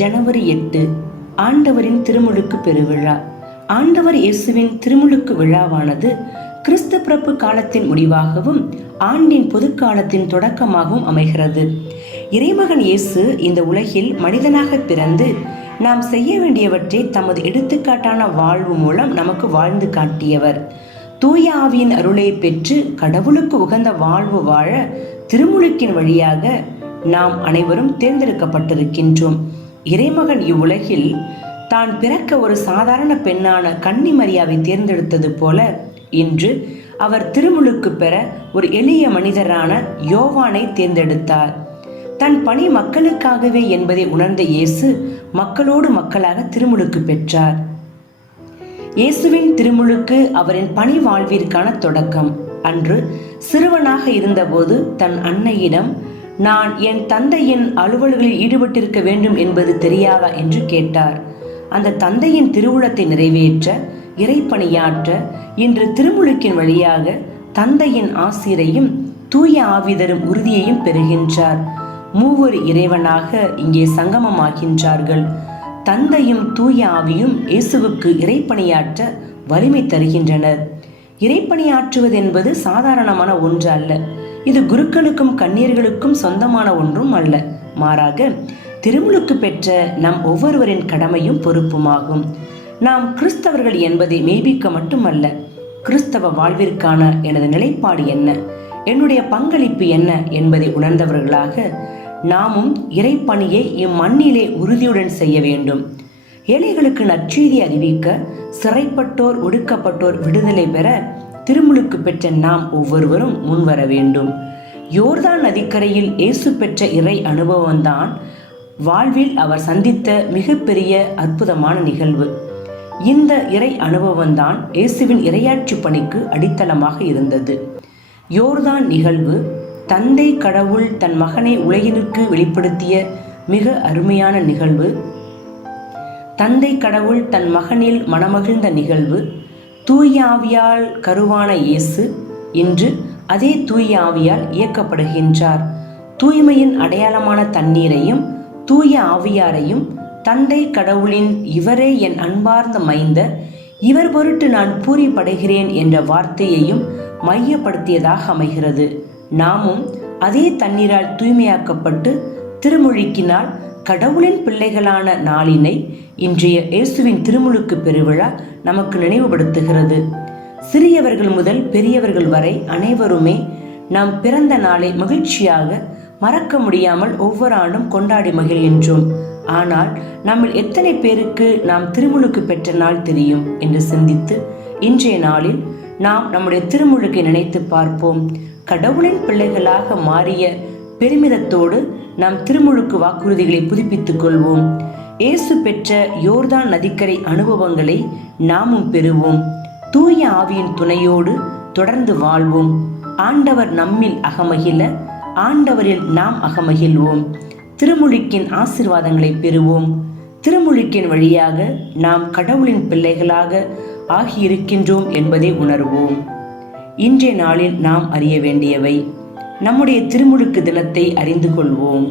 ஜனவரி 8 ஆண்டவரின் திருமுழுக்கு பெருவிழா. ஆண்டவர் இயேசுவின் திருமுழுக்கு விழாவானது கிறிஸ்து பிறப்பு காலத்தின் முடிவாகவும் ஆண்டின் பொதுக்காலத்தின் தொடக்கமாகவும் அமைகிறது. இறைமகன் இயேசு இந்த உலகில் மனிதனாக பிறந்து நாம் செய்ய வேண்டியவற்றை தமது எடுத்துக்காட்டான வாழ்வு மூலம் நமக்கு வாழ்ந்து காட்டியவர். தூய ஆவியின் அருளை பெற்று கடவுளுக்கு உகந்த வாழ்வு வாழ திருமுழுக்கின் வழியாக நாம் அனைவரும் தேர்ந்தெடுக்கப்பட்டிருக்கின்றோம். இறைமகன் இவ்வுலகில் தான் பிறக்க ஒரு சாதாரண பெண்ணான கன்னி மரியாவை தேர்ந்தெடுத்தது போல இன்று அவர் திருமுழுக்கு பெற ஒரு எளிய மனிதரான யோவானை தேர்ந்தெடுத்தார். தன் பணி மக்களுக்காகவே என்பதை உணர்ந்த இயேசு மக்களோடு மக்களாக திருமுழுக்கு பெற்றார். இயேசுவின் திருமுழுக்கு அவரின் பணி வாழ்விற்கான தொடக்கம். அன்று சிறுவனாக இருந்தபோது தன் அன்னையிடம், நான் என் தந்தையின் அலுவல்களில் ஈடுபட்டிருக்க வேண்டும் என்பது தெரியாதா என்று கேட்டார். அந்த தந்தையின் திருவுளத்தை நிறைவேற்ற இறைப்பணியாற்ற இன்று திருமுழுக்கின் வழியாக தந்தையின் ஆசிரையும் தூய ஆவிதரும் உறுதியையும் பெறுகின்றார். மூவொரு இறைவனாக இங்கே சங்கமமாகின்றார்கள். தந்தையும் தூய ஆவியும் இயேசுவுக்கு இறைப்பணியாற்ற வலிமை தருகின்றனர். இறைப்பணியாற்றுவது என்பது சாதாரணமான ஒன்று அல்ல. இது குருக்களுக்கும் கன்னியர்களுக்கும் சொந்தமான ஒன்றும் அல்ல. மாறாக திருமுழுக்கு பெற்ற நம் ஒவ்வொருவரின் கடமையும் பொறுப்புமாகும். நாம் கிறிஸ்தவர்கள் என்பதை மெய்ப்பிக்க மட்டுமல்ல, கிறிஸ்தவ வாழ்விற்கான எனது நிலைப்பாடு என்ன, என்னுடைய பங்களிப்பு என்ன என்பதை உணர்ந்தவர்களாக நாமும் இறைப்பணியை இம்மண்ணிலே உறுதியுடன் செய்ய வேண்டும். ஏழைகளுக்கு நற்செய்தி அறிவிக்க, சிறைப்பட்டோர் ஒடுக்கப்பட்டோர் விடுதலை பெற திருமுழுக்கு பெற்ற நாம் ஒவ்வொருவரும் முன்வர வேண்டும். யோர்தான் நதிக்கரையில் இயேசு பெற்ற இறை அனுபவம்தான் வாழ்வில் அவர் சந்தித்த மிகப்பெரிய அற்புதமான நிகழ்வு. இந்த இறை அனுபவம்தான் இயேசுவின் இறையாட்சி பணிக்கு அடித்தளமாக இருந்தது. யோர்தான் நிகழ்வு தந்தை கடவுள் தன் மகனை உலகிற்கு வெளிப்படுத்திய மிக அருமையான நிகழ்வு. தந்தை கடவுள் தன் மகனில் மனமகிழ்ந்த நிகழ்வு. தூய ஆவியால் கருவான இயேசு இன்று அதே தூய ஆவியால் இயக்கப்படுகின்றார். தூய்மையின் அடையாளமான தண்ணீரையும் தூய ஆவியாரையும் தந்தை கடவுளின் இவரே என் அன்பார்ந்த மைந்த, இவர் பொருட்டு நான் பூரிப்படைகிறேன் என்ற வார்த்தையையும் மையப்படுத்தியதாக அமைகிறது. நாமும் அதே தண்ணீரால் தூய்மையாக்கப்பட்டு திருமுழுக்கினால் கடவுளின் பிள்ளைகளான நாளினை இன்றைய இயேசுவின் திருமுழுக்கு பெருவிழா நமக்கு நினைவுபடுத்துகிறது. சிறியவர்கள் முதல் பெரியவர்கள் வரை அனைவருமே நாம் பிறந்த நாளை மகிழ்ச்சியாக மறக்க முடியாமல் ஒவ்வொரு ஆண்டும் கொண்டாடி மகிழ்கின்றோம். ஆனால் நம்மில் எத்தனை பேருக்கு நாம் திருமுழுக்கு பெற்ற நாள் தெரியும் என்று சிந்தித்து இன்றைய நாளில் நாம் நம்முடைய திருமுழுக்கை நினைத்து பார்ப்போம். கடவுளின் பிள்ளைகளாக மாறிய பெருமிதத்தோடு நாம் திருமுழுக்கு வாக்குறுதிகளை புதுப்பித்துக் கொள்வோம். இயேசு பெற்ற யோர்தான் நதிக்கரை அனுபவங்களை நாமும் பெறுவோம். தூய ஆவியின் துணையோடு தொடர்ந்து வாழ்வோம். ஆண்டவர் நம்மில் அகமகிழ, ஆண்டவரில் நாம் அகமகிழ்வோம். திருமுழுக்கின் ஆசீர்வாதங்களை பெறுவோம். திருமுழுக்கின் வழியாக நாம் கடவுளின் பிள்ளைகளாக ஆகியிருக்கின்றோம் என்பதை உணர்வோம். இன்றைய நாளில் நாம் அறிய வேண்டியவை. நம்முடைய திருமுழுக்கு தினத்தை அறிந்து கொள்வோம்.